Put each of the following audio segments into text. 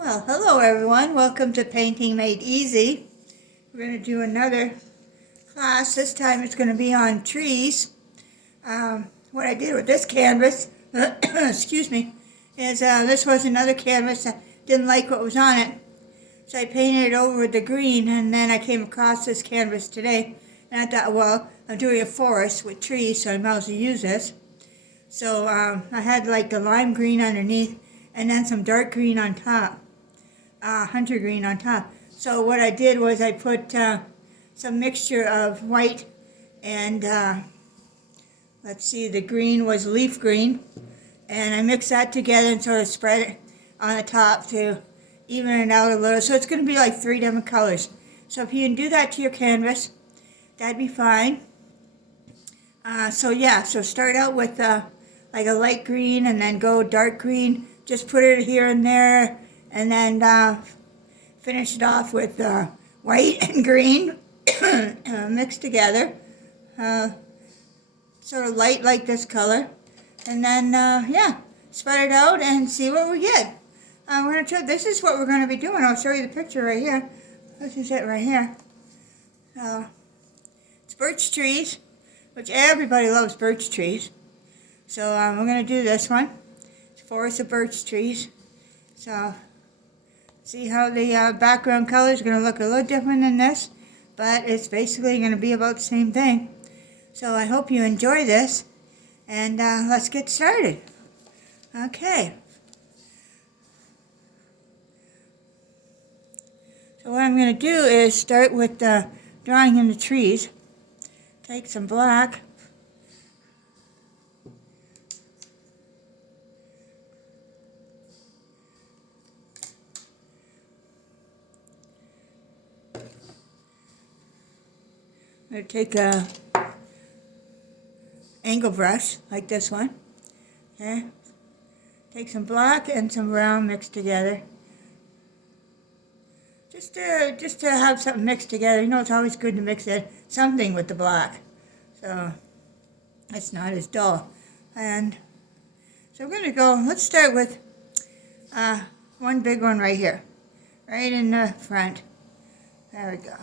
Well, hello everyone. Welcome to Painting Made Easy. We're going to do another class. This time it's going to be on trees. What I did with this canvas, excuse me, is this was another canvas. I didn't like what was on it, so I painted it over with the green, and then I came across this canvas today, and I thought, well, I'm doing a forest with trees, so I might as well use this. So I had like the lime green underneath, and then some dark green on top. Hunter green on top. So what I did was I put some mixture of white and let's see, the green was leaf green, and I mixed that together and sort of spread it on the top to even it out a little. So it's going to be like 3 different colors. So if you can do that to your canvas, that'd be fine. So start out with like a light green and then go dark green. Just put it here and there, and then finish it off with white and green mixed together, sort of light like this color, and then spread it out and see what we get. We're going to try. This is what we're going to be doing. I'll show you the picture right here. This is it right here. It's birch trees, which everybody loves birch trees. So we're going to do this one. It's a forest of birch trees. So see how the background color is going to look a little different than this, but it's basically going to be about the same thing. So I hope you enjoy this, and let's get started. Okay. So what I'm going to do is start with drawing in the trees. Take some black. I'm going to take a angle brush like this one. Okay. Take some black and some brown mixed together. Just to have something mixed together. You know, it's always good to mix something with the black, so it's not as dull. And so we're going to go. Let's start with one big one right here, right in the front. There we go.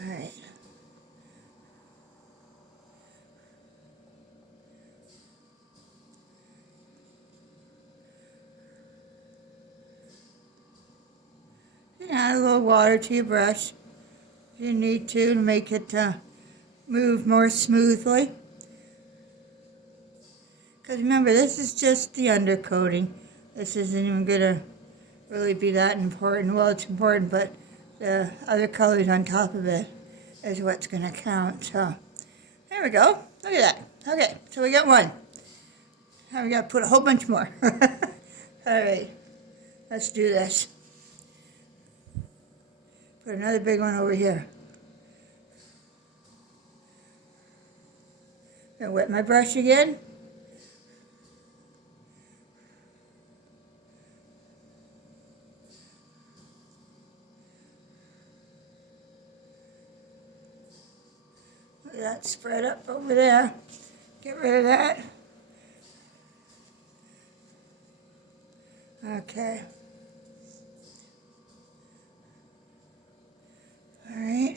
All right. And add a little water to your brush if you need to make it move more smoothly. Because remember, this is just the undercoating. This isn't even going to really be that important. Well, it's important, but the other colors on top of it is what's going to count. So there we go. Look at that. Okay, so we got one. Now we got to put a whole bunch more. All right, let's do this. Put another big one over here. Gonna wet my brush again. Look at that spread up over there. Get rid of that. Okay. All right.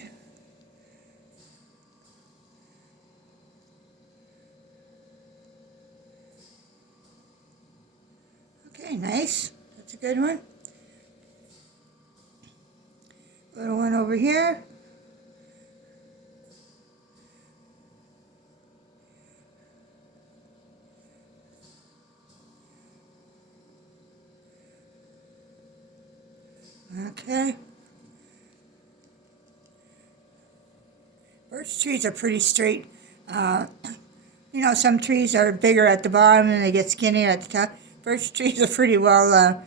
Okay, nice. That's a good one. Little one over here. Okay. Birch trees are pretty straight. You know, some trees are bigger at the bottom and they get skinnier at the top. Birch trees are pretty well,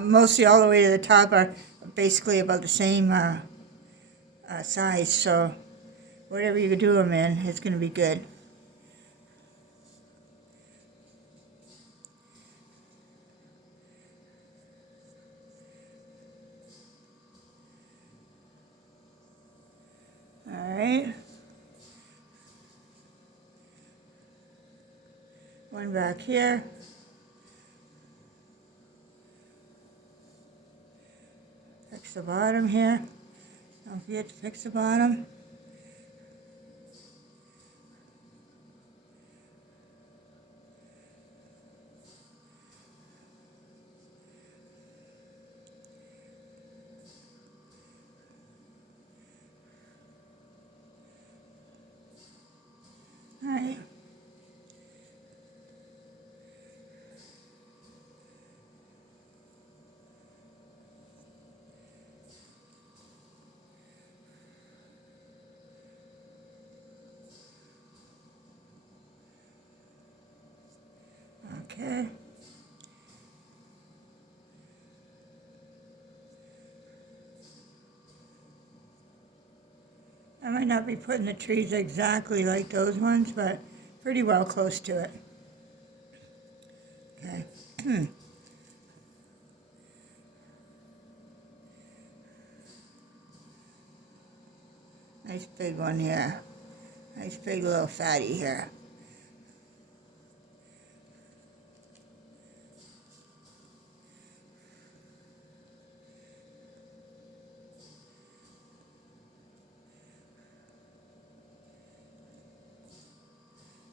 mostly all the way to the top are basically about the same size. So whatever you do them in, it's going to be good. All right. One back here. Fix the bottom here. Don't forget to fix the bottom. All right. Okay. I might not be putting the trees exactly like those ones, but pretty well close to it. Okay. Nice big one here. Nice big little fatty here.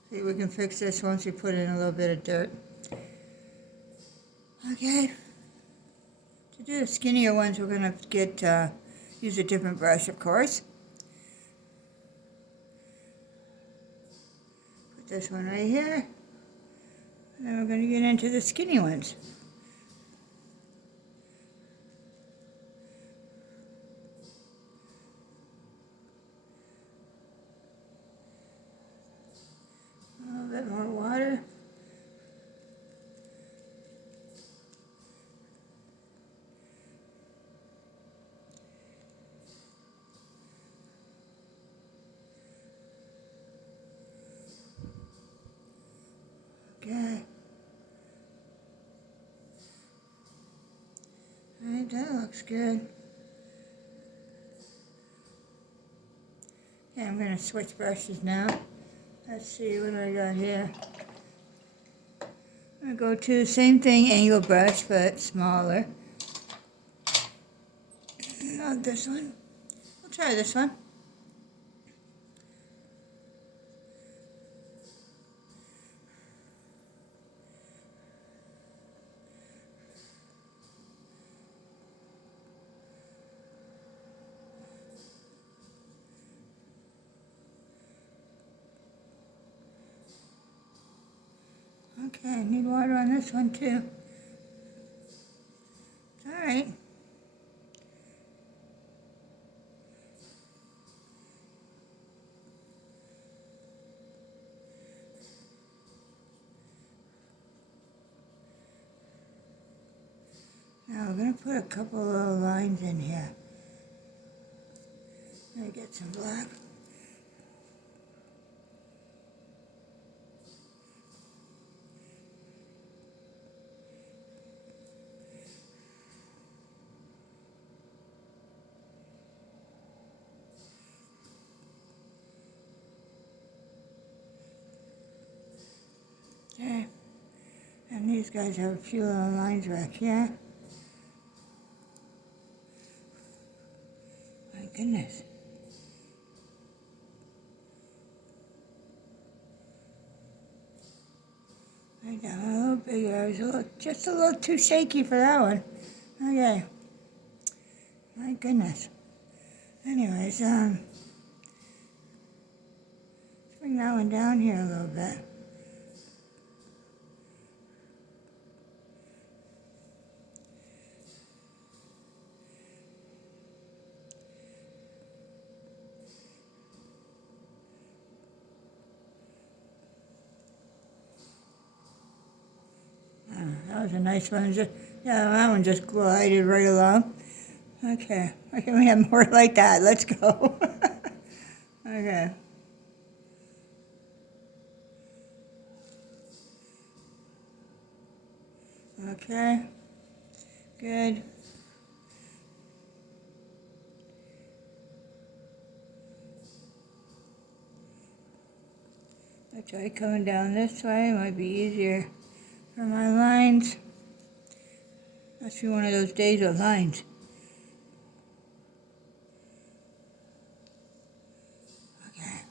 See, we can fix this once we put in a little bit of dirt. Okay. To do the skinnier ones, we're going to use a different brush, of course. Put this one right here. And then we're going to get into the skinny ones. A little bit more water. Okay. All right, that looks good. Okay, I'm going to switch brushes now. Let's see what I got here. I'm going to go to the same thing, angle brush, but smaller. Not this one. We'll try this one. Okay, I need water on this one too. All right. Now we're going to put a couple little lines in here. Let me get some black. Okay. And these guys have a few little lines back here. My goodness. Right down a little bigger. I was just a little too shaky for that one. Okay. My goodness. Anyways, let's bring that one down here a little bit. That was a nice one. Yeah, that one just glided right along. Okay, why can't we have more like that? Let's go. Okay. Okay. Good. try coming down this way. It might be easier for my lines. Must be one of those days of lines. Okay.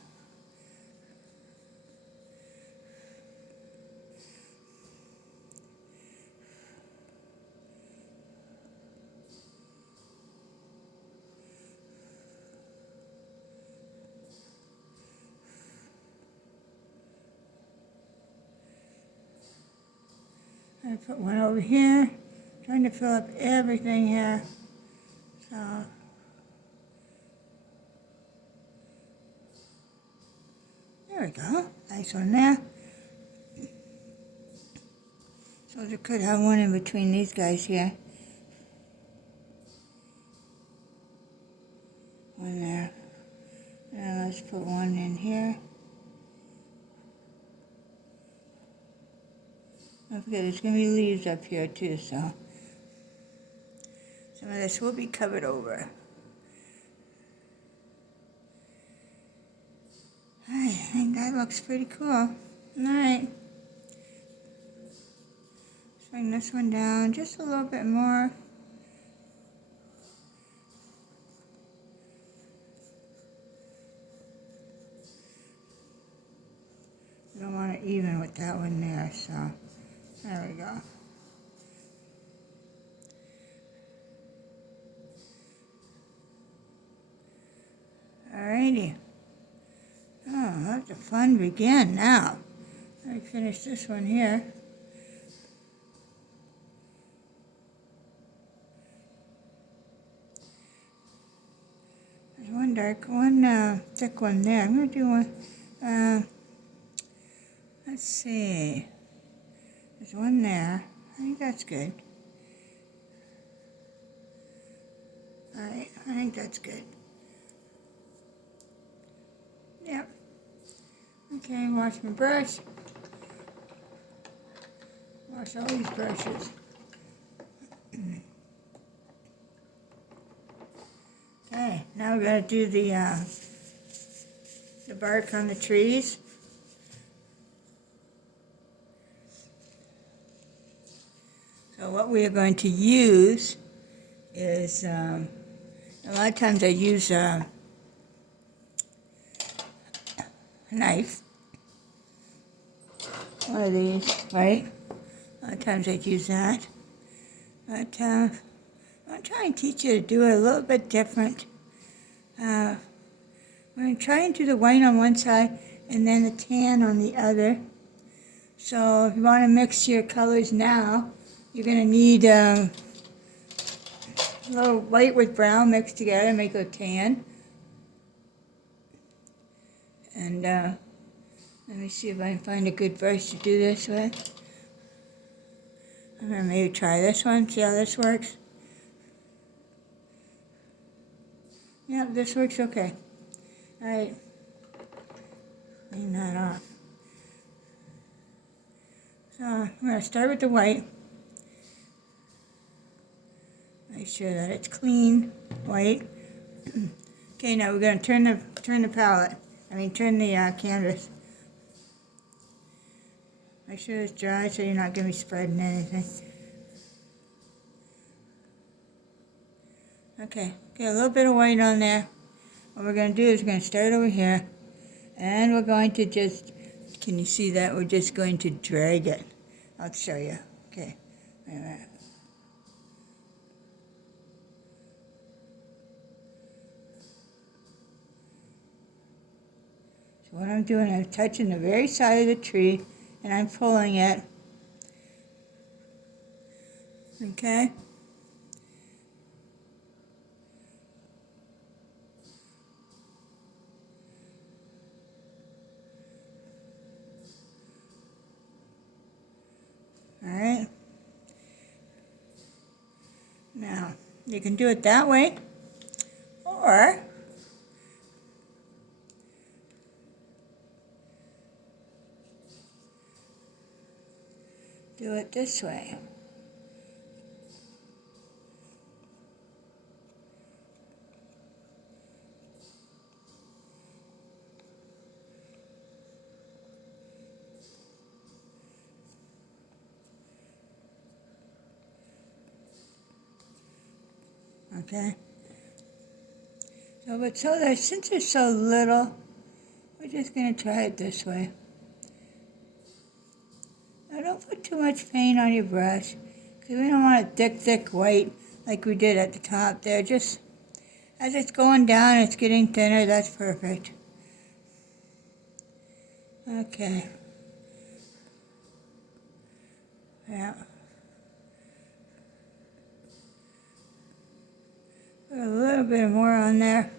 I put one over here, trying to fill up everything here. So, there we go. Nice one there. So I could have one in between these guys here. One there. And let's put one in here. Don't forget, there's going to be leaves up here too, so some of this will be covered over. I think that looks pretty cool. Alright. Bring this one down just a little bit more. I don't want it even with that one there, so there we go. Alrighty. Oh, let the fun begin now. Let me finish this one here. There's one dark, one thick one there. I'm going to do one, let's see. There's one there. I think that's good. Alright, I think that's good. Yep. Okay, wash my brush. Wash all these brushes. Okay, now we're going to do the bark on the trees. So what we are going to use is, a lot of times I use a knife, one of these, right? A lot of times I use that, but I'm trying to teach you to do it a little bit different. We're going to try and do the white on one side and then the tan on the other. So if you want to mix your colors now, you're going to need a little white with brown mixed together and make a tan. And let me see if I can find a good brush to do this with. I'm going to maybe try this one, see how this works. Yeah, this works okay. Alright. Clean that off. So I'm going to start with the white. Make sure that it's clean, white. Okay, now we're going to turn the palette. Turn the canvas. Make sure it's dry so you're not going to be spreading anything. Okay, get a little bit of white on there. What we're going to do is we're going to start over here. And we're going to just, can you see that? We're just going to drag it. I'll show you. Okay, wait a minute. So what I'm doing, I'm touching the very side of the tree and I'm pulling it. Okay? Alright? Now, you can do it that way, or do it this way. Okay. So since there's so little, we're just going to try it this way. Now don't put too much paint on your brush, because we don't want a thick, thick white like we did at the top there. Just as it's going down, it's getting thinner. That's perfect. Okay. Yeah. Put a little bit more on there.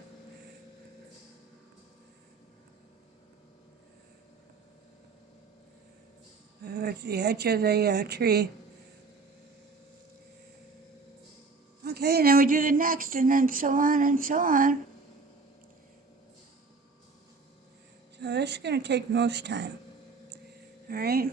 That's the edge of the tree. Okay, and then we do the next, and then so on and so on. So this is going to take most time. All right?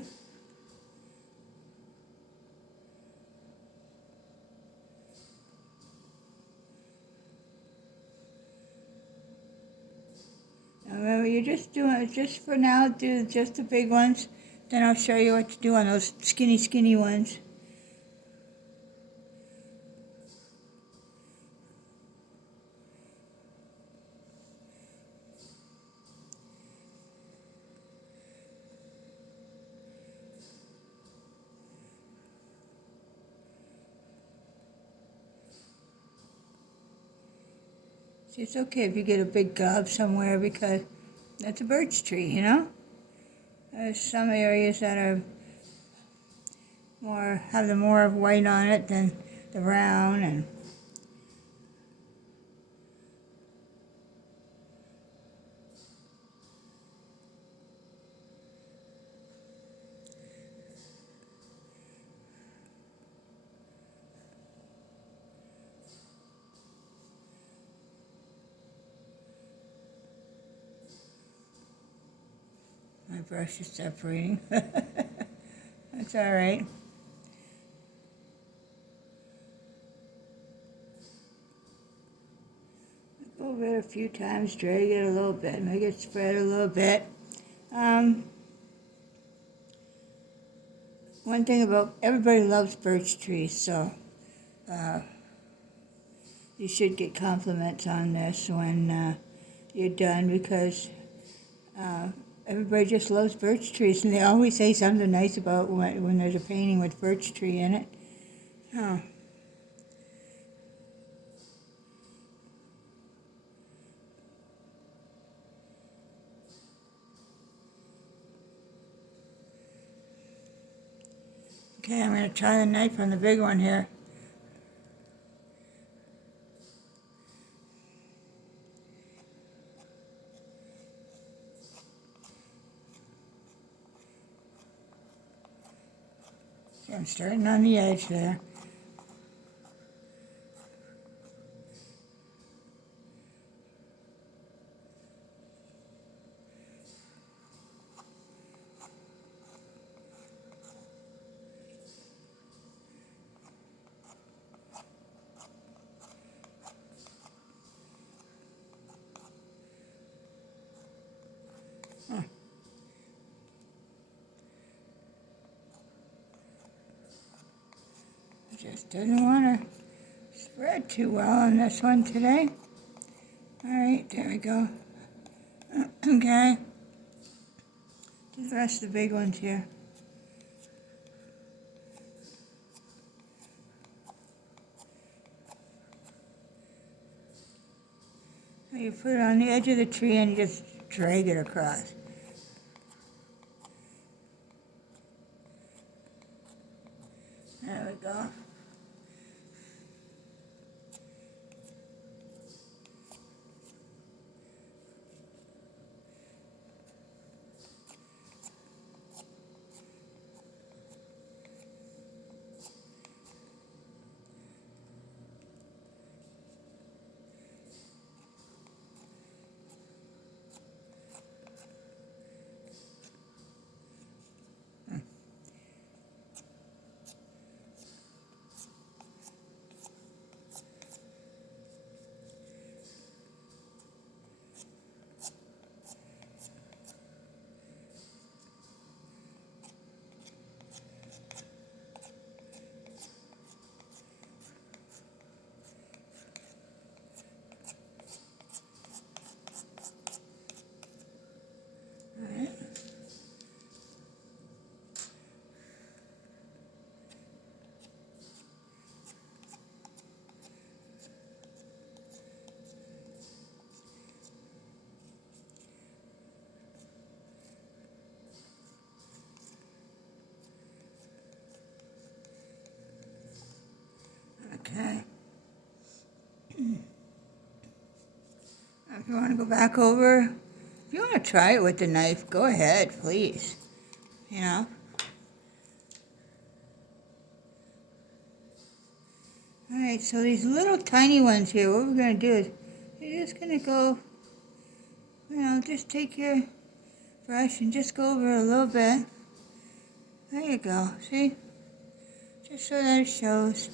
Now remember, you're just doing it just for now. Do just the big ones. Then I'll show you what to do on those skinny, skinny ones. See, it's okay if you get a big gob somewhere because that's a birch tree, you know? There's some areas that are have the more of white on it than the brown, and my brush is separating. That's all right. Go over it a few times, drag it a little bit, make it spread a little bit. One thing about everybody loves birch trees, so you should get compliments on this when you're done, because everybody just loves birch trees, and they always say something nice about when there's a painting with birch tree in it. Oh. Okay, I'm going to try the knife on the big one here. See, I'm starting on the edge there. Just didn't want to spread too well on this one today. All right, there we go. Okay. Do the rest of the big ones here. So you put it on the edge of the tree and you just drag it across. There we go. If you want to go back over, if you want to try it with the knife, go ahead, please. You know? Alright, so these little tiny ones here, what we're going to do is, you're just going to go, you know, just take your brush and just go over a little bit. There you go, see? Just so that it shows.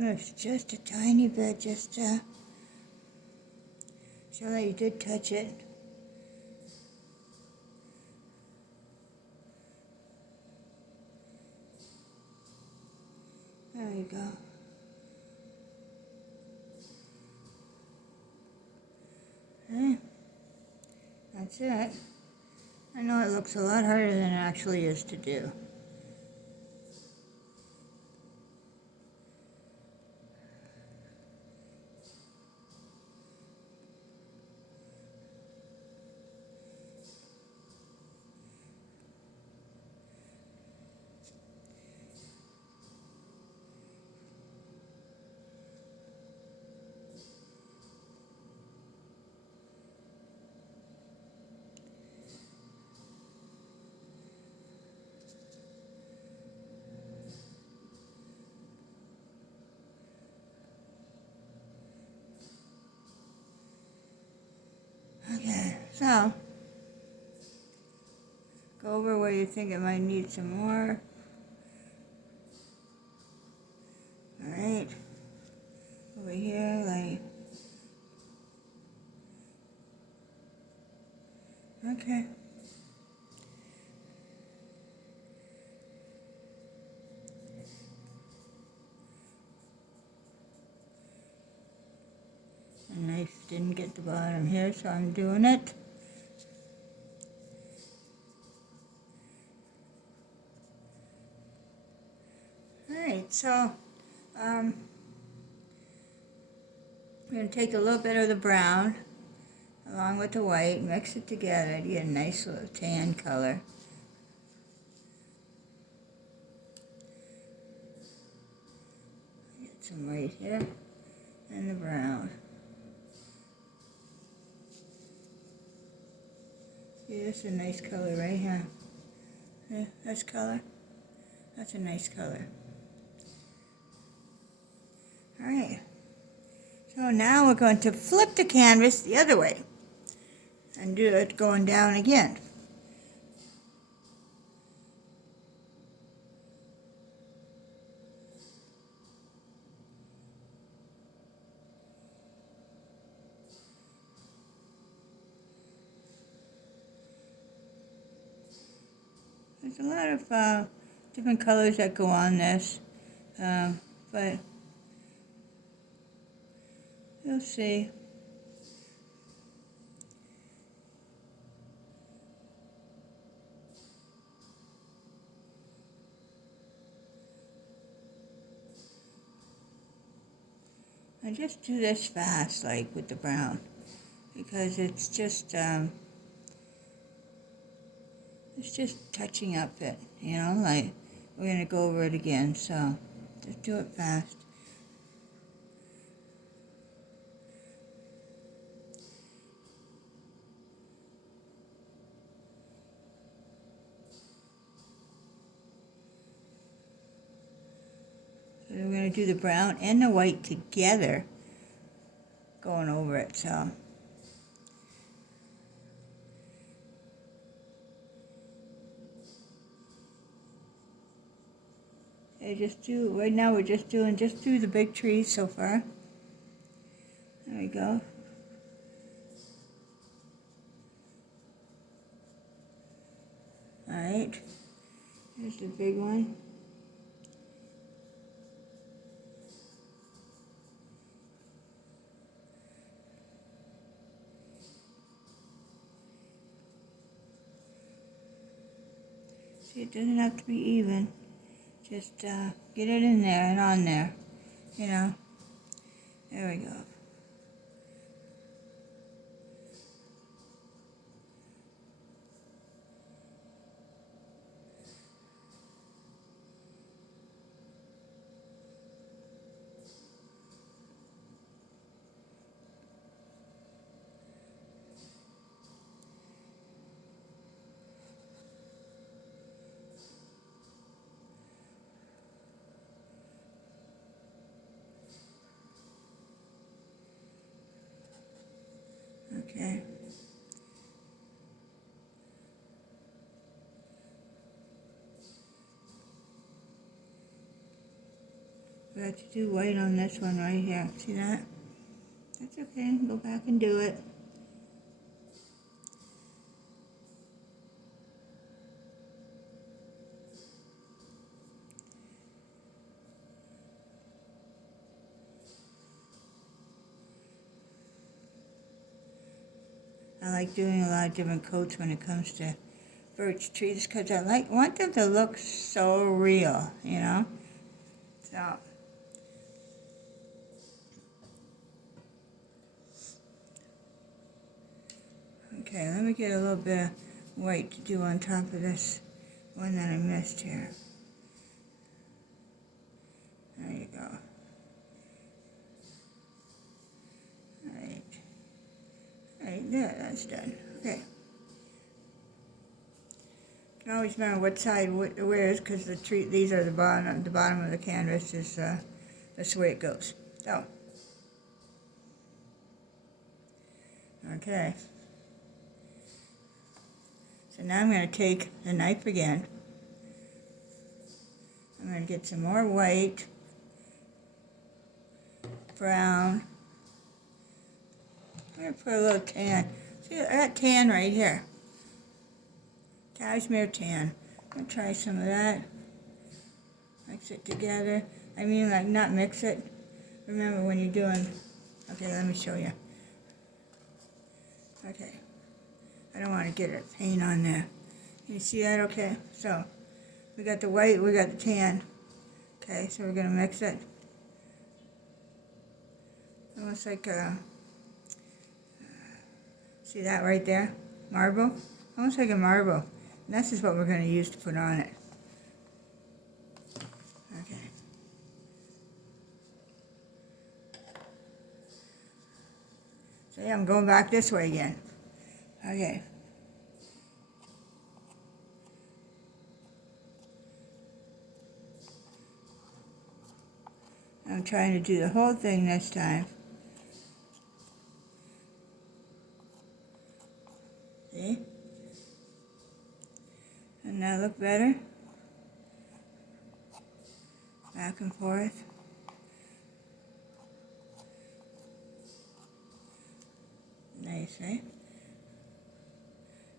It's just a tiny bit, just to show that you did touch it. There you go. Okay. That's it. I know it looks a lot harder than it actually is to do. Okay, so go over where you think it might need some more. Alright, over here, like, okay. The knife didn't get the bottom here, so I'm doing it. Alright, so I'm going to take a little bit of the brown along with the white, mix it together to get a nice little tan color. Get some right here and the brown. See, that's a nice color right here. Yeah, that's color. That's a nice color. Alright, so now we're going to flip the canvas the other way and do it going down again. There's a lot of different colors that go on this, but you'll see. I just do this fast, like with the brown, because it's just touching up it, you know, like we're going to go over it again, so just do it fast. So we're going to do the brown and the white together, going over it, so. Right now we're just doing through the big trees so far. There we go. Alright, here's the big one. See, it doesn't have to be even. Just get it in there and on there, you know. There we go. forgot to do white on this one right here. See that? That's okay. Go back and do it. I like doing a lot of different coats when it comes to birch trees because I want them to look so real, you know? So, okay, let me get a little bit of white to do on top of this one that I missed here. There you go. Right there, that's done. Okay. You can always remember what side where is because these are the bottom of the canvas is that's the way it goes. So, okay. So now I'm going to take the knife again. I'm going to get some more white, brown. I'm going to put a little tan. See, I got tan right here. Cashmere tan. I'm going to try some of that. Mix it together. I mean, like, not mix it. Remember when you're doing... Okay, let me show you. Okay. I don't want to get a paint on there. Can you see that? Okay. So, we got the white, we got the tan. Okay, so we're going to mix it. Almost like see that right there? Marble? Almost like a marble. And this is what we're going to use to put on it. Okay. So yeah, I'm going back this way again. Okay. I'm trying to do the whole thing this time. See? Doesn't that look better? Back and forth. Nice, right?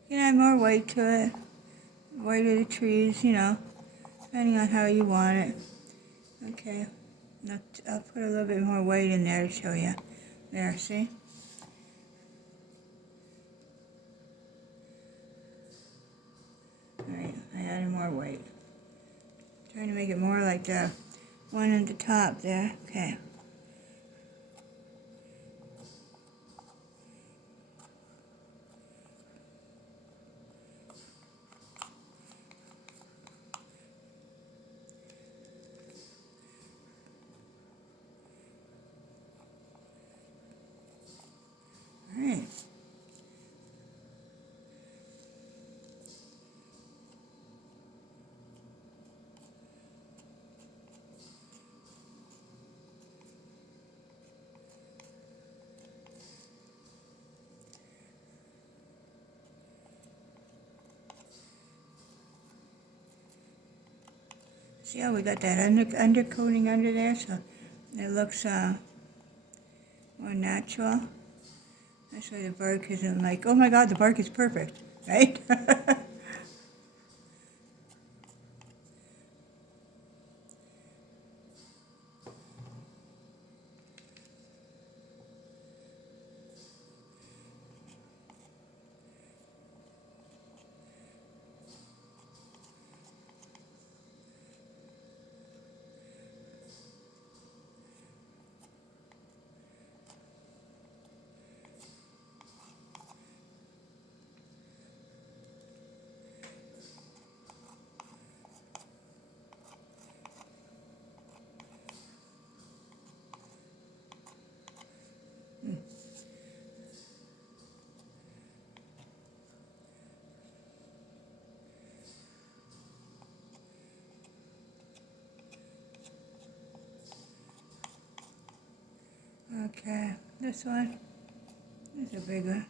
You can add more white to it. White of the trees, you know, depending on how you want it. Okay. I'll put a little bit more white in there to show you. There, see? Alright, I added more white. Trying to make it more like the one at the top there. Okay. Alright. See how we got that undercoating under there, so it looks more natural. That's why the bark isn't like, oh my god, the bark is perfect, right? Okay, this one is a big one.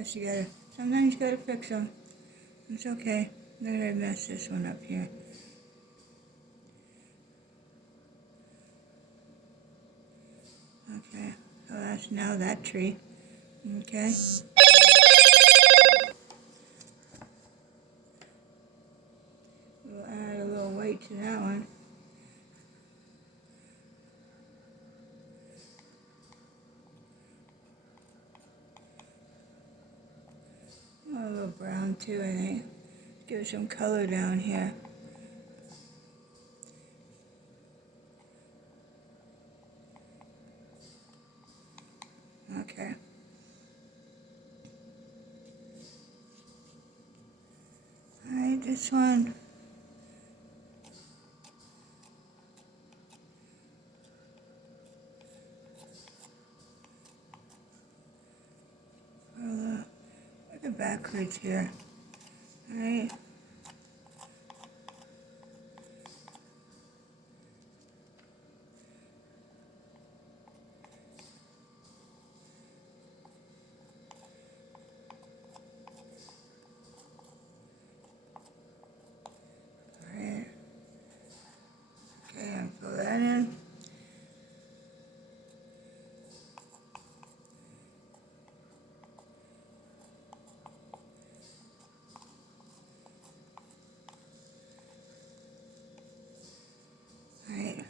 Guess you gotta, sometimes you gotta fix them. It's okay. Look at I messed this one up here. Okay, so that's now that tree. Okay. We'll add a little weight to that one. A little brown too, I think. Give it some color down here. Okay. Alright, this one. Look at backwards here. Alright. Alright. Okay, and fill that in. Alright.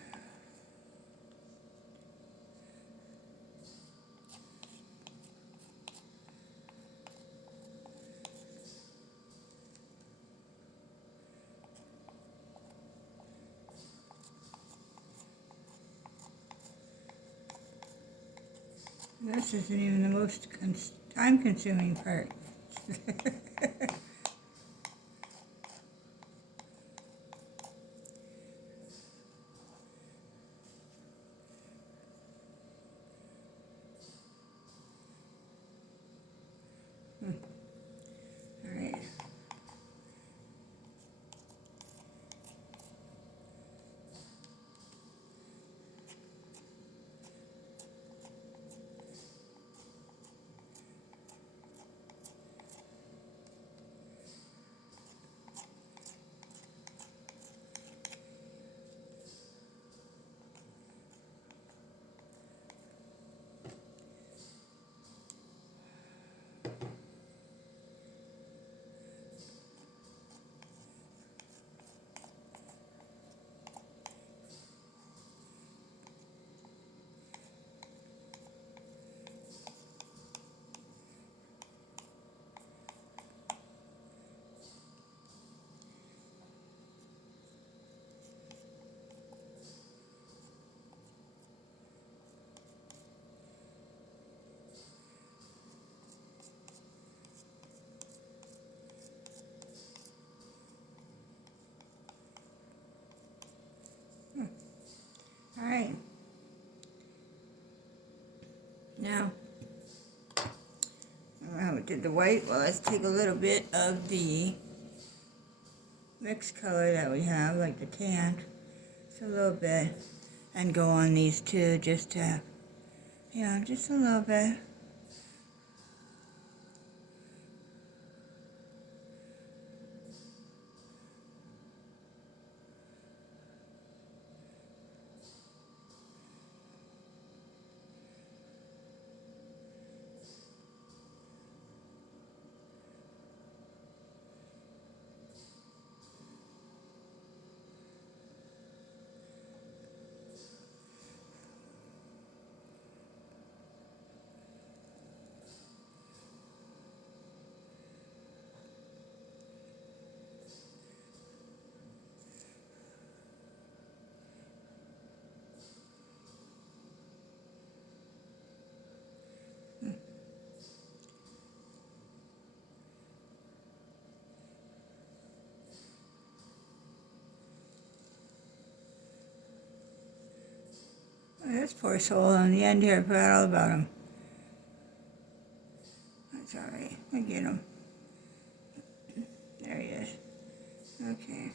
This isn't even the most time-consuming part. Alright. Alright. Now, we did the white. Well, let's take a little bit of the mixed color that we have, like the tan, just a little bit, and go on these two just to, just a little bit. This poor soul on the end here, I forgot all about him. That's alright, I get him. There he is. Okay.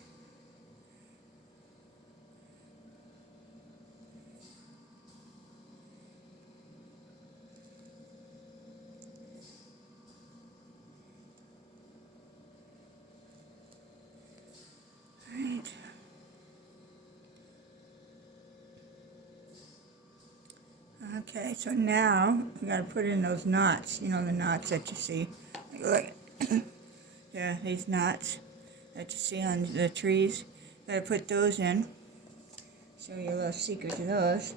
Okay, so now we got to put in those knots. You know, the knots that you see. Look, there, these knots that you see on the trees. Got to put those in. Show you a little secret to those.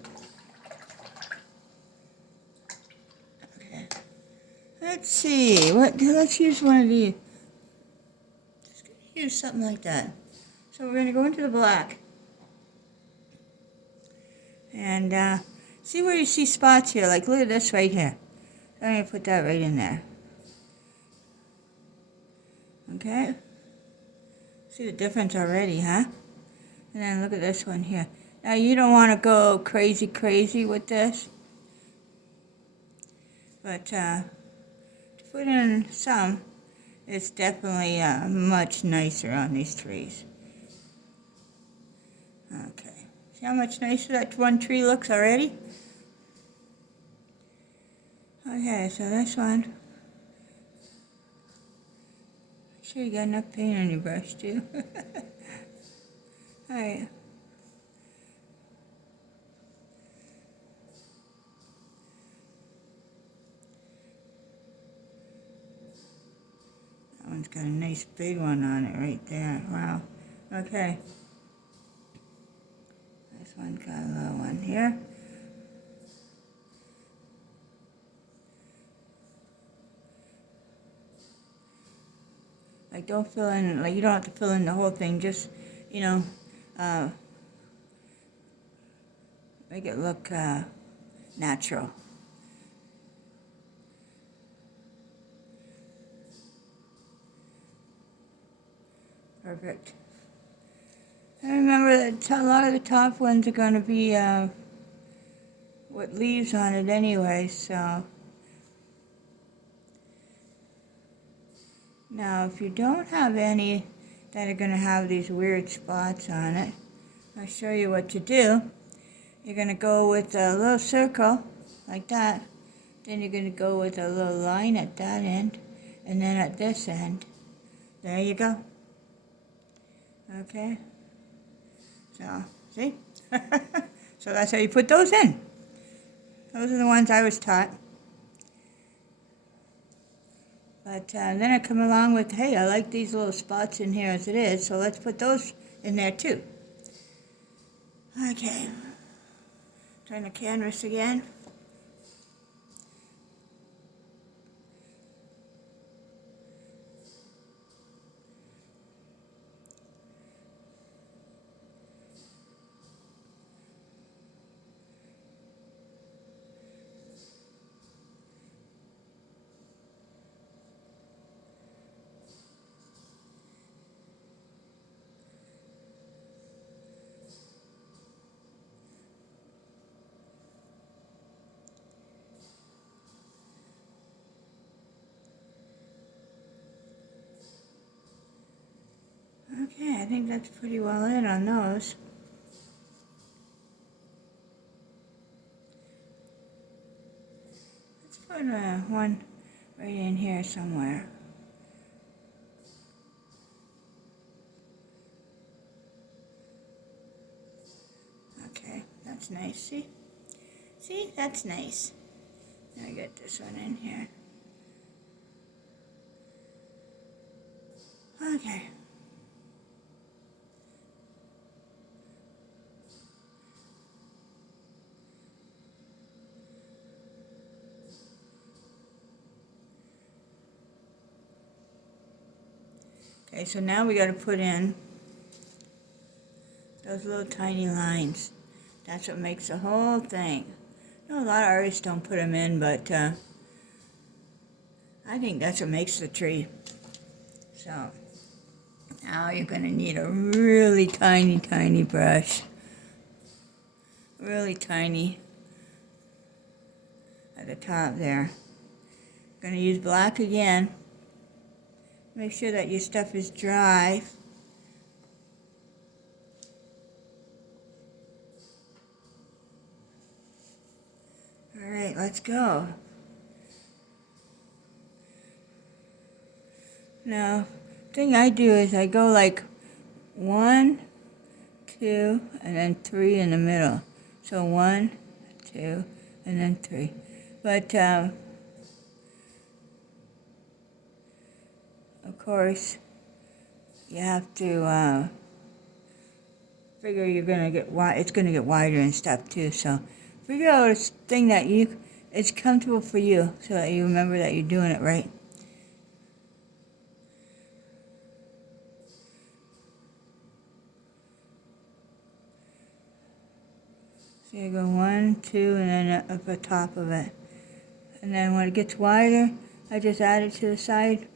Okay. Let's see. Let's use one of these. Just gonna use something like that. So we're going to go into the black. And see where you see spots here. Like, look at this right here. I'm going to put that right in there. Okay? See the difference already, huh? And then look at this one here. Now, you don't want to go crazy with this. But to put in some, it's definitely much nicer on these trees. Okay. See how much nicer that one tree looks already? Okay, so this one. Make sure you got enough paint on your brush, too. Alright. That one's got a nice big one on it right there. Wow. Okay. This one's got a little one here. Like, don't fill in, like, you don't have to fill in the whole thing, just, you know, make it look natural. Perfect. And remember that a lot of the top ones are going to be with leaves on it anyway, so. Now, if you don't have any that are going to have these weird spots on it, I'll show you what to do. You're going to go with a little circle, like that. Then you're going to go with a little line at that end, and then at this end. There you go. Okay? So, see? So that's how you put those in. Those are the ones I was taught. But then I come along with, hey, I like these little spots in here as it is, so let's put those in there too. Okay. Turn the canvas again. Okay, I think that's pretty well in on those. Let's put one right in here somewhere. Okay, that's nice. See? See? That's nice. Now I get this one in here. Okay. Okay, so now we got to put in those little tiny lines. That's what makes the whole thing. You know, a lot of artists don't put them in, but I think that's what makes the tree. So now you're going to need a really tiny brush. Really tiny at the top there. Going to use black again. Make sure that your stuff is dry. All right, let's go. Now, the thing I do is I go like 1, 2, and then 3 in the middle. So 1, 2, and then 3. But of course, you have to figure you're gonna get it's gonna get wider and stuff too. So figure out a thing that it's comfortable for you, so that you remember that you're doing it right. So you go 1, 2, and then up the top of it. And then when it gets wider, I just add it to the side.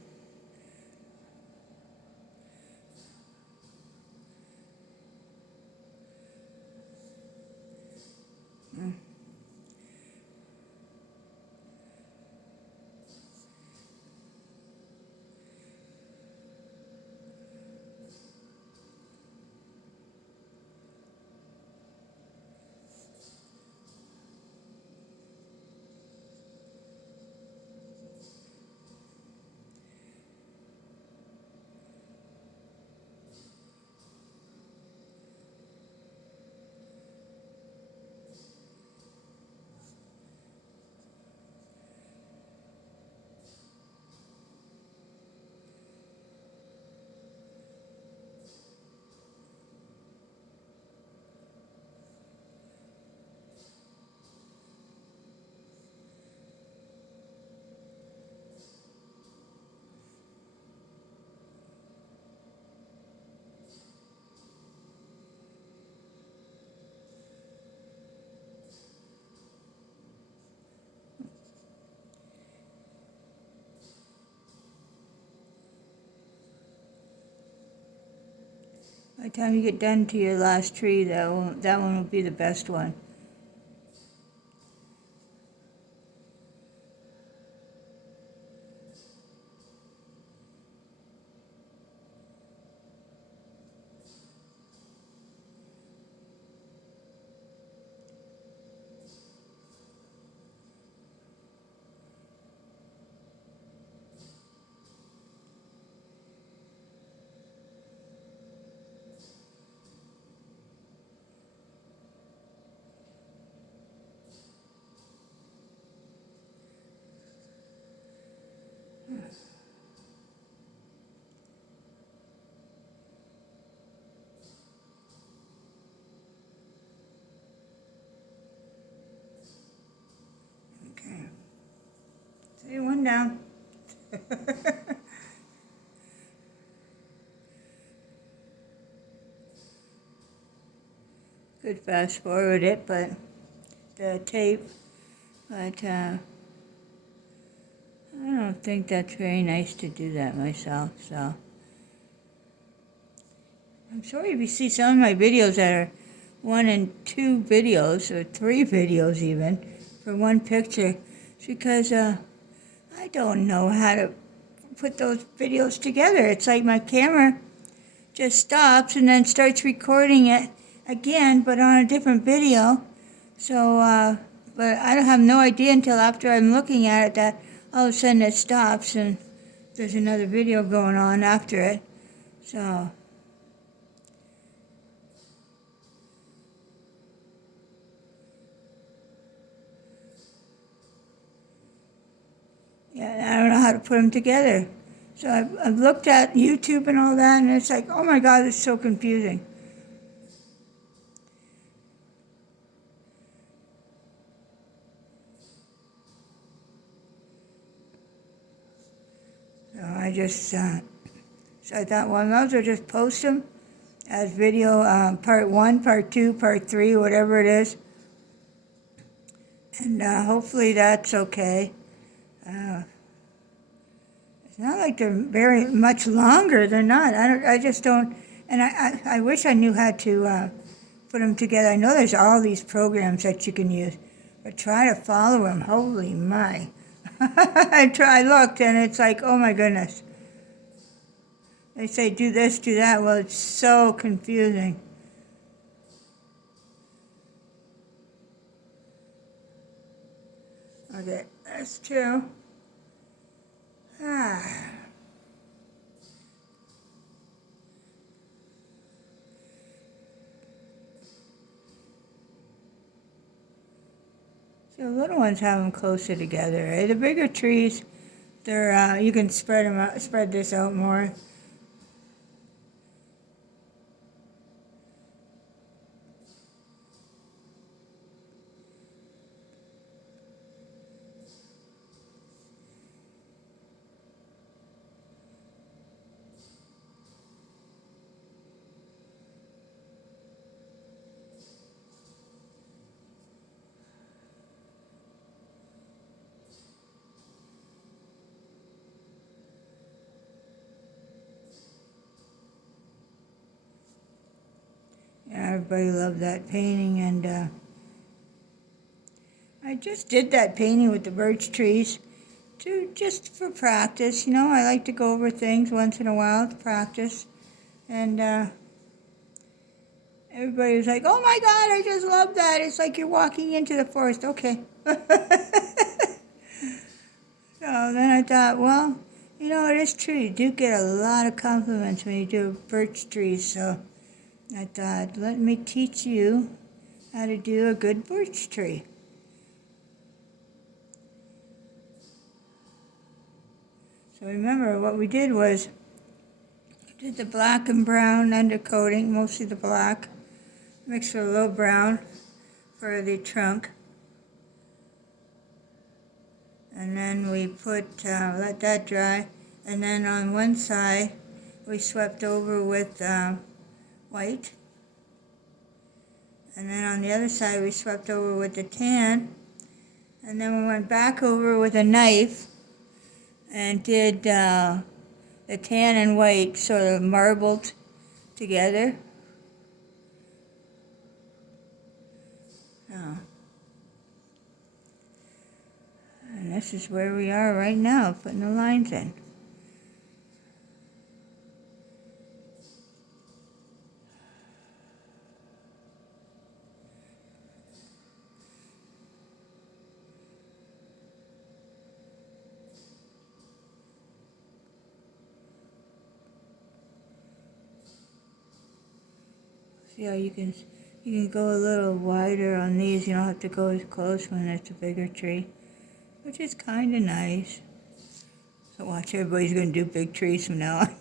By the time you get done to your last tree, that one will be the best one. Okay. See, one down. Could fast forward it, but the tape, but I don't think that's very nice to do that myself, so. I'm sorry if you see some of my videos that are 1 and 2 videos, or 3 videos even, for one picture. It's because I don't know how to put those videos together. It's like my camera just stops and then starts recording it again, but on a different video. So, but I don't have no idea until after I'm looking at it that all of a sudden it stops and there's another video going on after it. So. Yeah, I don't know how to put them together. So I've looked at YouTube and all that, and it's like, oh my God, it's so confusing. So so I thought, well, I might as well just post them as video, part 1, part 2, part 3, whatever it is. And hopefully that's okay. It's not like they're very much longer. They're not. I just don't. And I wish I knew how to put them together. I know there's all these programs that you can use, but try to follow them. Holy my! I looked, and it's like, oh my goodness. They say do this, do that. Well, it's so confusing. Okay, that's 2. So the little ones have them closer together. Right? The bigger trees, they're you can spread them out, spread this out more. Yeah, everybody loved that painting, and I just did that painting with the birch trees just for practice. You know, I like to go over things once in a while to practice, and everybody was like, "Oh my God, I just love that! It's like you're walking into the forest." Okay. So then I thought, well, you know, it is true. You do get a lot of compliments when you do birch trees. So I thought, let me teach you how to do a good birch tree. So remember, what we did was did the black and brown undercoating, mostly the black, mixed with a little brown for the trunk. And then we let that dry. And then on one side, we swept over with white. And then on the other side, we swept over with the tan. And then we went back over with a knife and did the tan and white sort of marbled together. Oh. And this is where we are right now, putting the lines in. See how you can go a little wider on these. You don't have to go as close when it's a bigger tree, which is kind of nice. So watch, everybody's going to do big trees from now on.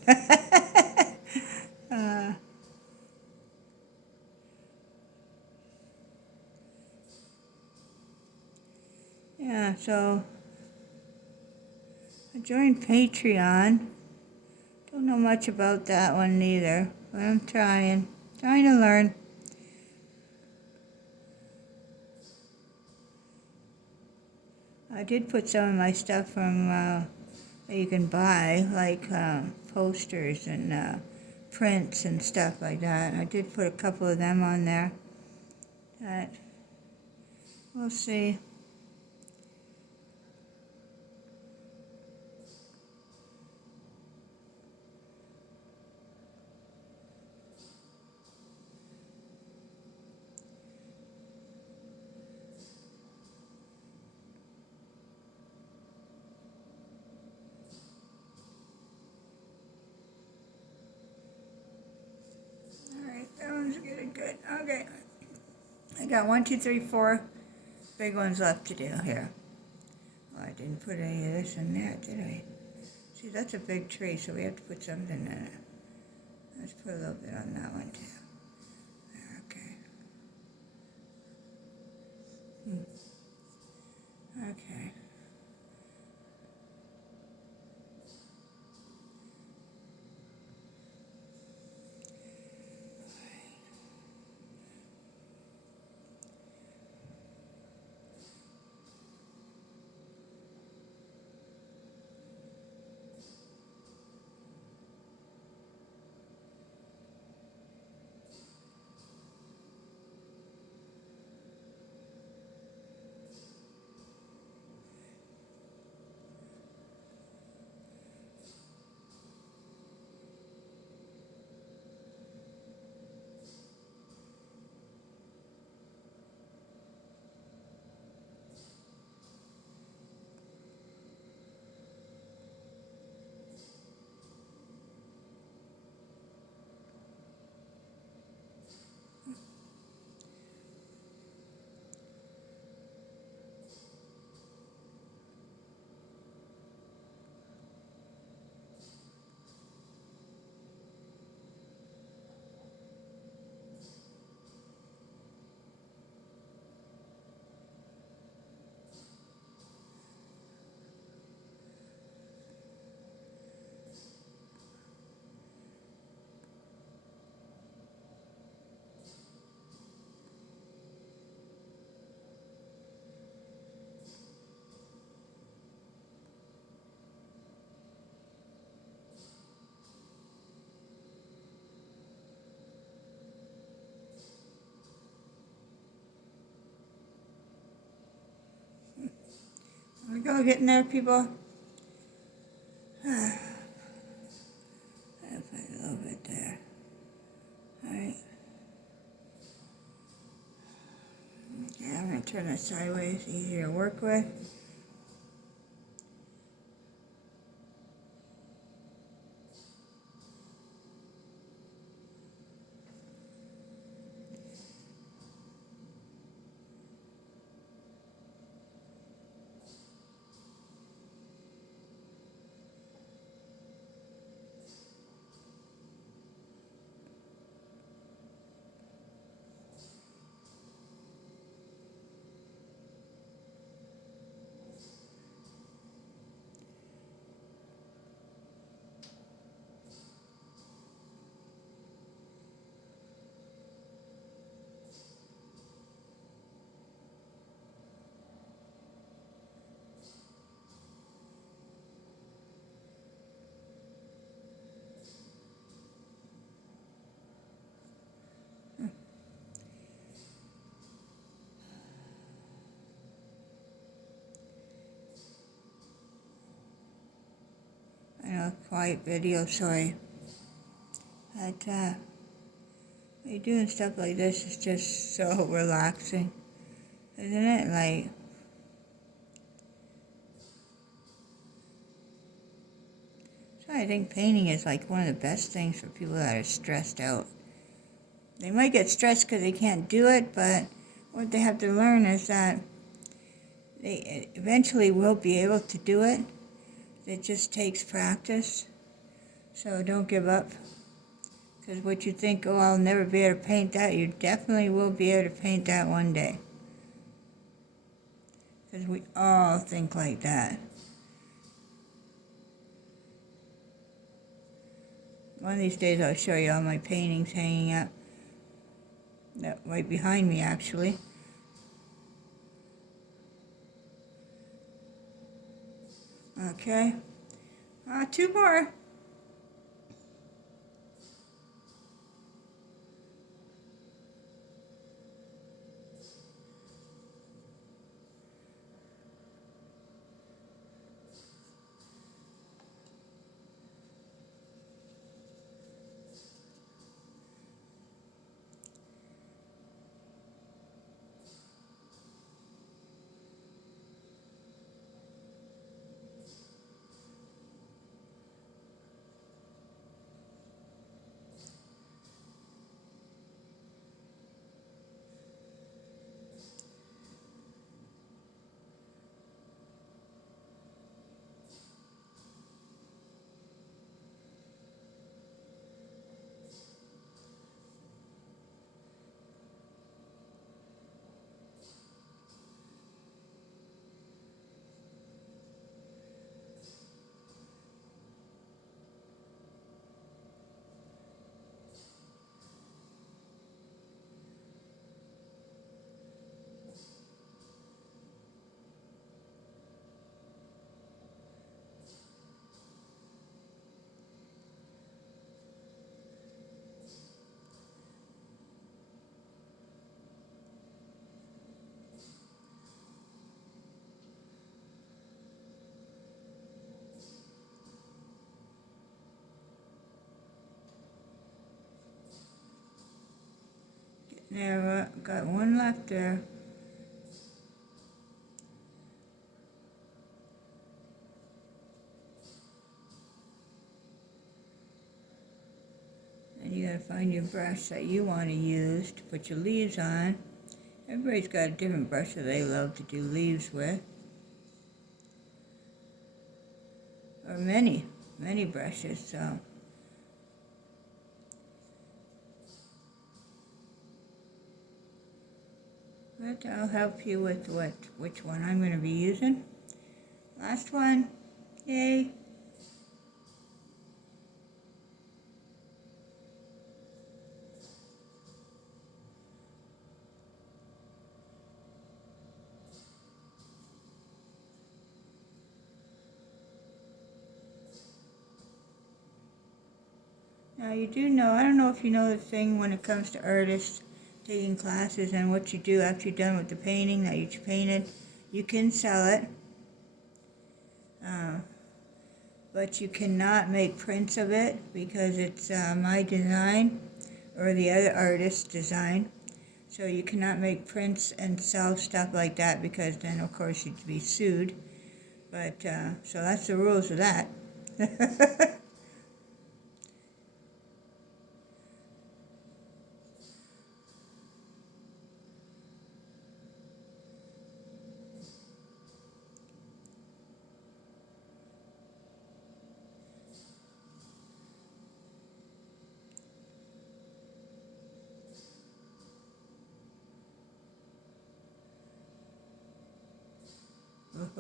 Yeah, so I joined Patreon. Don't know much about that one either, but I'm trying to learn. I did put some of my stuff from that you can buy, like posters and prints and stuff like that. I did put a couple of them on there. But we'll see. Alright, that one's getting good. Okay. I got 1, 2, 3, 4 big ones left to do here. Oh, I didn't put any of this in there, did I? See, that's a big tree, so we have to put something in it. Let's put a little bit on that one too. Okay. Okay. still getting there, people? I'll put a little bit there. Alright. Okay, I'm going to turn this sideways, easier to work with. I know, quiet video, sorry. But, doing stuff like this is just so relaxing. Isn't it? Like, so I think painting is like one of the best things for people that are stressed out. They might get stressed because they can't do it, but what they have to learn is that they eventually will be able to do it. It just takes practice. So don't give up. Because what you think, oh, I'll never be able to paint that, you definitely will be able to paint that one day. Because we all think like that. One of these days I'll show you all my paintings hanging up. Right behind me, actually. Okay. 2 more. There, got one left there. And you gotta find your brush that you want to use to put your leaves on. Everybody's got a different brush that they love to do leaves with. Or many brushes, so. But I'll help you with which one I'm going to be using. Last one. Yay. Now you do know, I don't know if you know the thing when it comes to artists taking classes and what you do after you're done with the painting that you painted. You can sell it. But you cannot make prints of it because it's my design or the other artist's design. So you cannot make prints and sell stuff like that because then of course you'd be sued. But so that's the rules of that.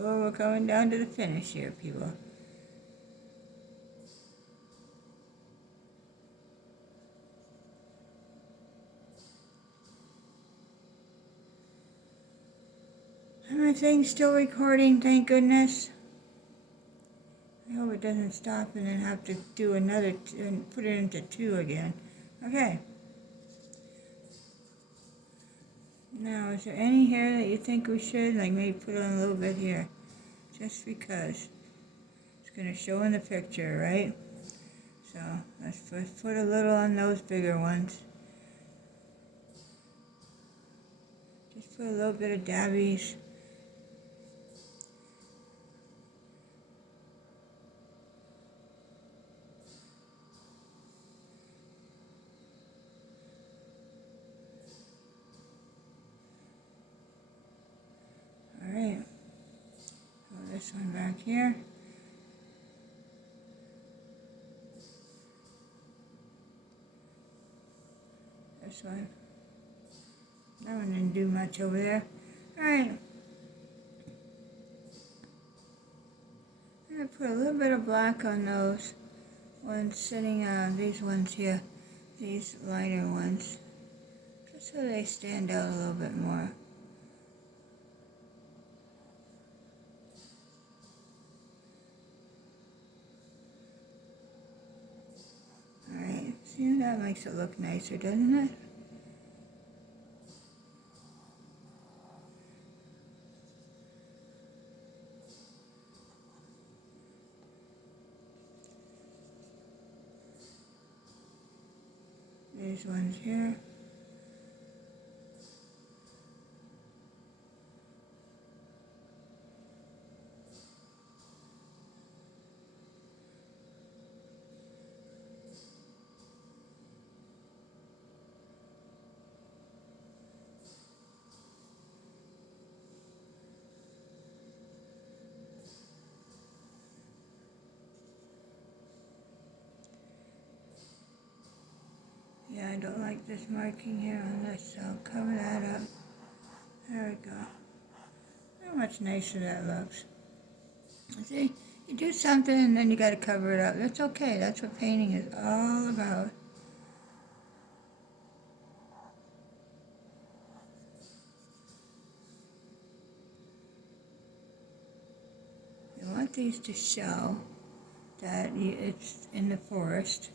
Oh, we're coming down to the finish here, people. My thing's still recording, thank goodness. I hope it doesn't stop and then have to do another and put it into 2 again. Okay. Now, is there any here that you think we should, like maybe put on a little bit here? Just because. It's going to show in the picture, right? So, let's put a little on those bigger ones. Just put a little bit of dabbies. Alright. Put this one back here. This one. That one didn't do much over there. Alright. I'm going to put a little bit of black on those ones sitting on these ones here. These lighter ones. Just so they stand out a little bit more. Alright, see, that makes it look nicer, doesn't it? These ones here. Yeah, I don't like this marking here on this, so I'll cover that up. There we go. How much nicer that looks. See, you do something and then you got to cover it up. That's okay. That's what painting is all about. You want these to show that it's in the forest.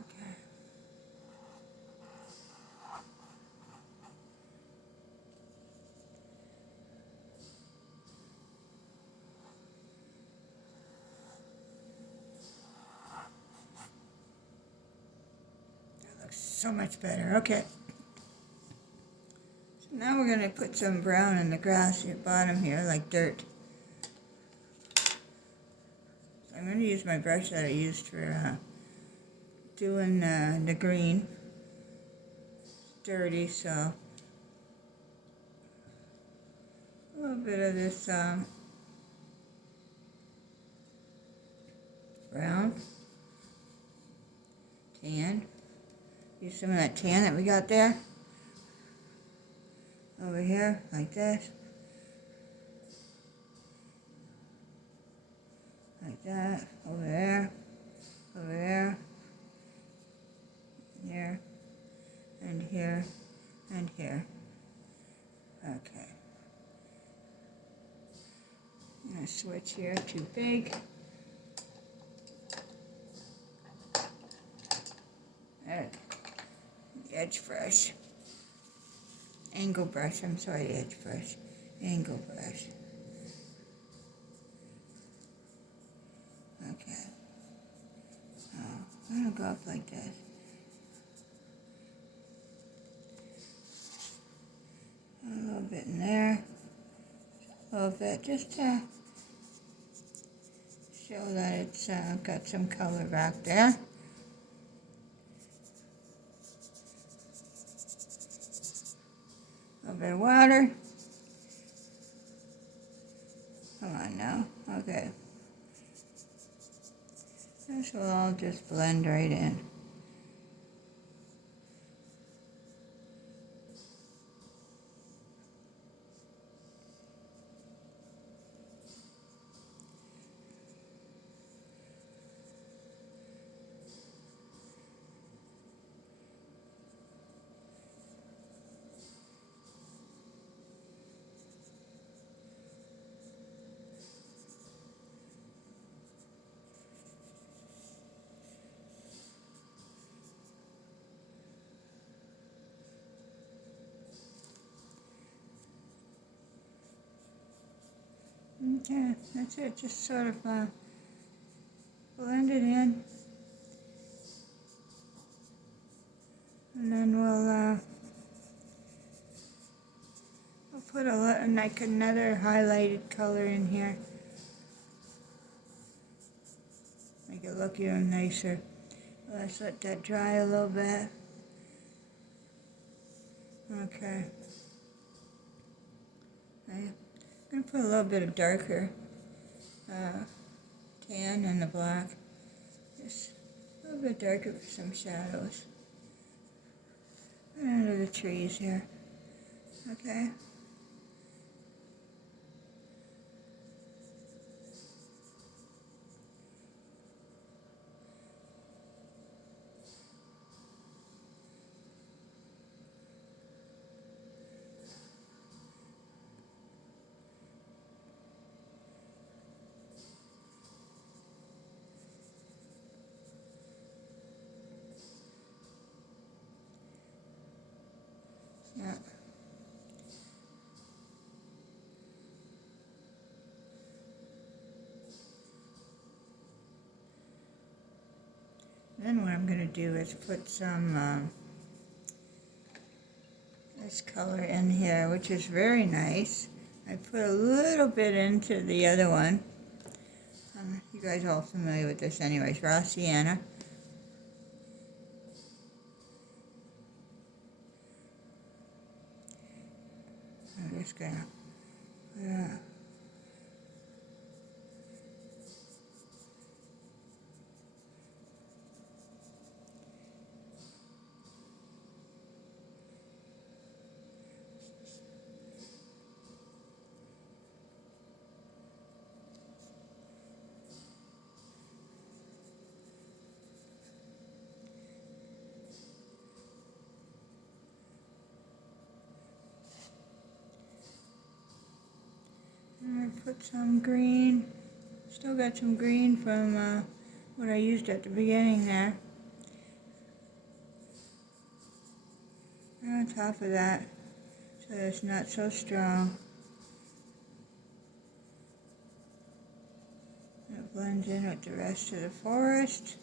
Okay. That looks so much better. Okay. So now we're going to put some brown in the grass at the bottom here, like dirt. So I'm going to use my brush that I used for doing the green. It's dirty, so a little bit of this brown, tan. Use some of that tan that we got there. Over here, like this. Like that. Over there. Over there. There. And A switch here, too big. There, the edge brush. Angle brush, I'm sorry, edge brush. Angle brush. Okay. Oh, I'm gonna go up like this. A little bit in there. A little bit, just to show that it's got some color back there. A little bit of water. Come on now. Okay. This will all just blend right in. Okay, that's it. Just sort of blend it in. And then we'll put like another highlighted color in here. Make it look even nicer. Let's let that dry a little bit. Okay. I'm going to put a little bit of darker tan in the black. Just a little bit darker for some shadows. And under the trees here. Okay. Yeah. Then what I'm going to do is put some this color in here, which is very nice. I put a little bit into the other one. You guys are all familiar with this anyways, raw sienna. I'm just going to put some green. Still got some green from what I used at the beginning there. And on top of that, so it's not so strong. It blends in with the rest of the forest.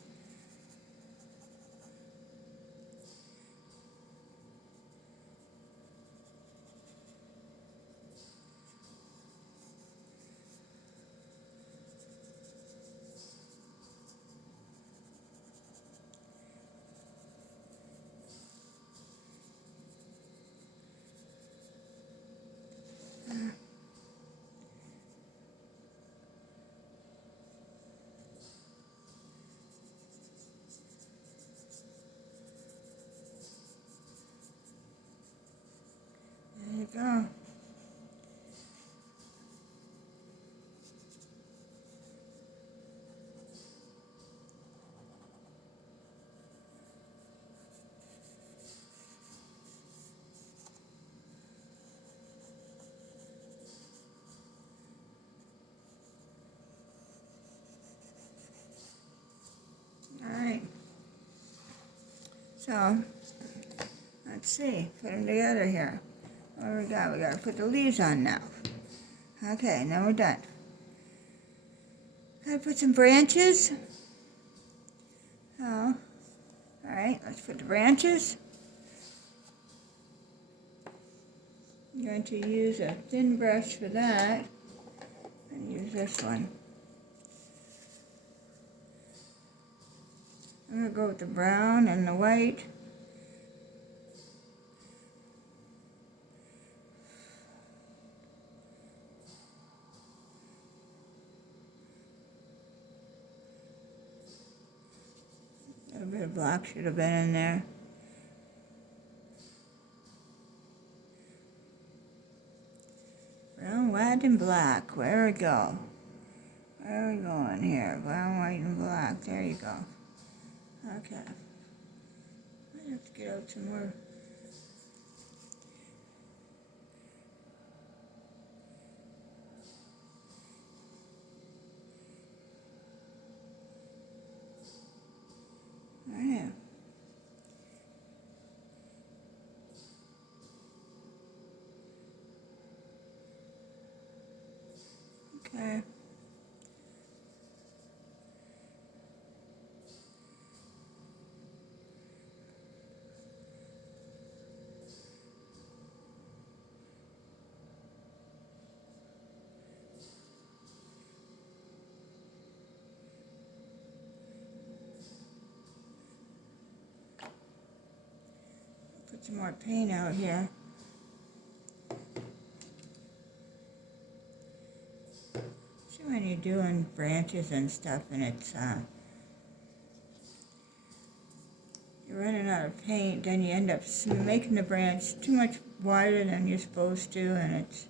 So, let's see, put them together here. What do we got? We got to put the leaves on now. Okay, now we're done. Got to put some branches. Oh, all right, let's put the branches. I'm going to use a thin brush for that, and use this one. I'm going to go with the brown and the white. A little bit of black should have been in there. Brown, white, and black. Where we go? Where are we going here? Brown, white, and black. There you go. Okay. I have to get out some more. Oh, yeah. Okay. Put some more paint out here. See, when you're doing branches and stuff and it's you're running out of paint, then you end up making the branch too much wider than you're supposed to, and it's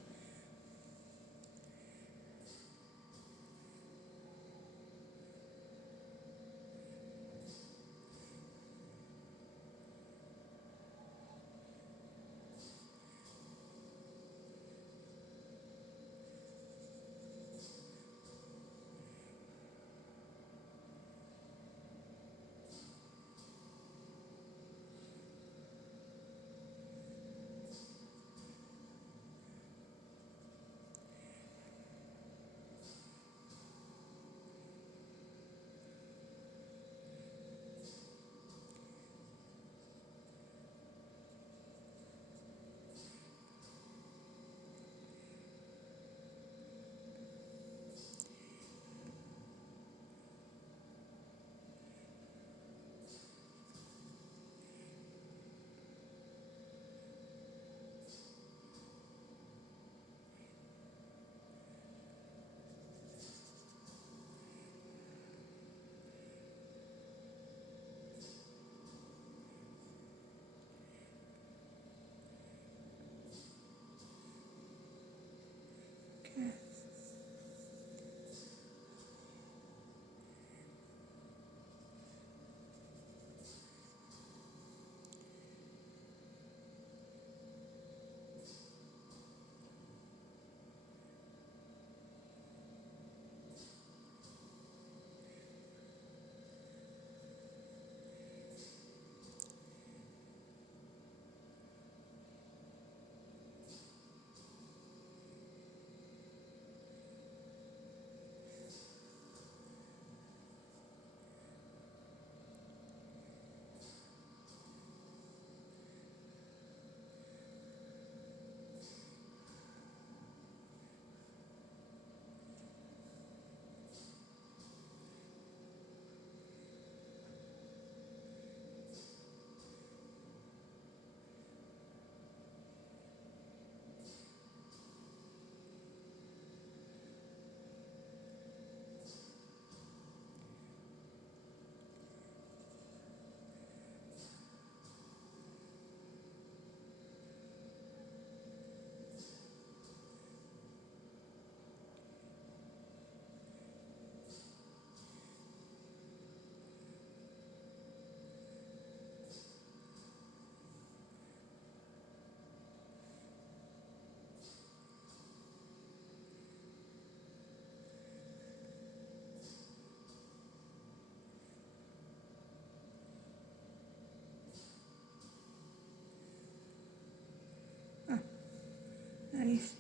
place.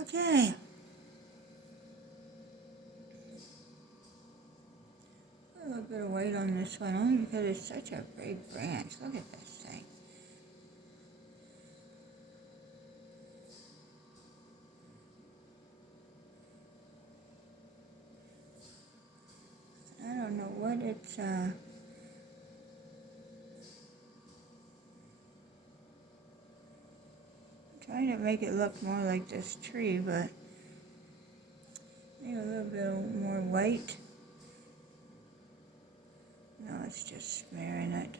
Okay. A little bit of white on this one, only because it's such a big branch. Look at this thing. I don't know what it's, trying to make it look more like this tree, but maybe a little bit more white. No, it's just smearing it.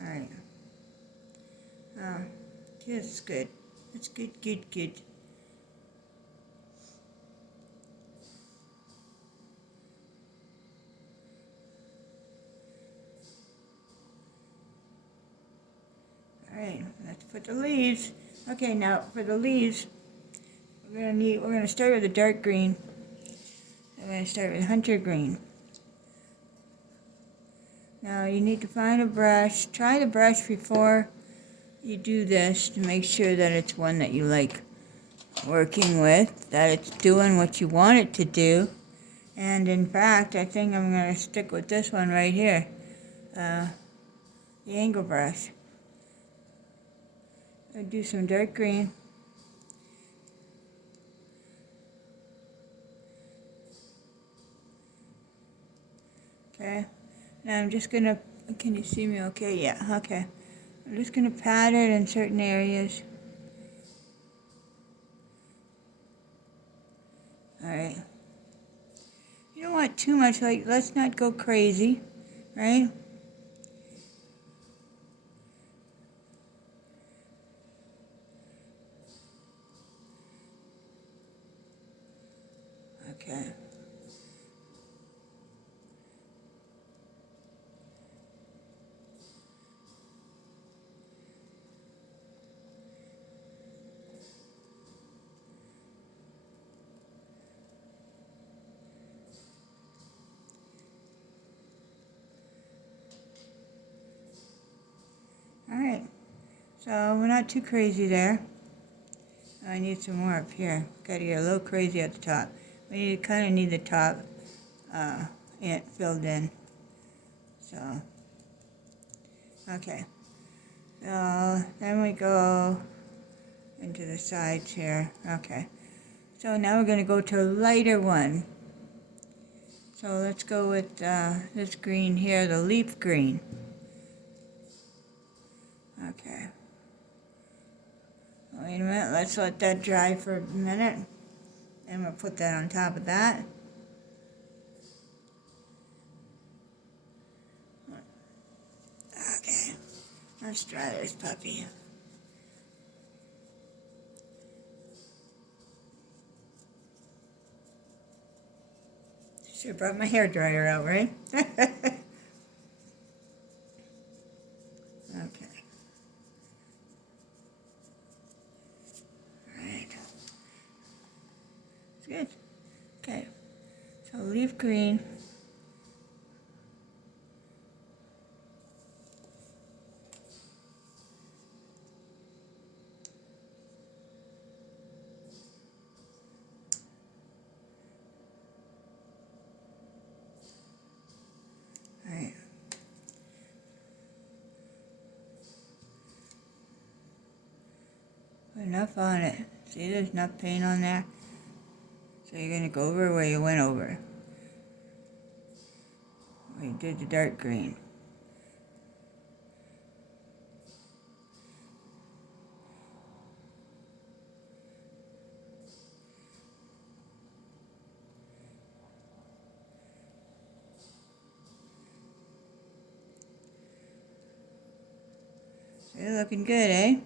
Alright. It's good. It's good, good, good. Alright, let's put the leaves. Okay, now for the leaves, we're gonna start with a dark green. I'm gonna start with hunter green. Now you need to find a brush. Try the brush before you do this to make sure that it's one that you like working with, that it's doing what you want it to do. And in fact, I think I'm going to stick with this one right here, the angle brush. I'll do some dark green. Okay, now I'm just going to, can you see me okay? Yeah, okay. I'm just going to pat it in certain areas. Alright. You don't want too much, like, let's not go crazy, right? Okay. Alright, so we're not too crazy there. I need some more up here. Got to get a little crazy at the top. We kind of need the top filled in. So, okay. So then we go into the sides here. Okay. So now we're going to go to a lighter one. So let's go with this green here, the leaf green. Okay. Wait a minute, let's let that dry for a minute. And we'll put that on top of that. Okay, let's dry this puppy. Should have brought my hair dryer out, right? Okay. Alright. It's good. Okay. So leaf green. Alright. Put enough on it. See, there's enough paint on there. So you're going to go over where you went over. We did the dark green. You're looking good, eh?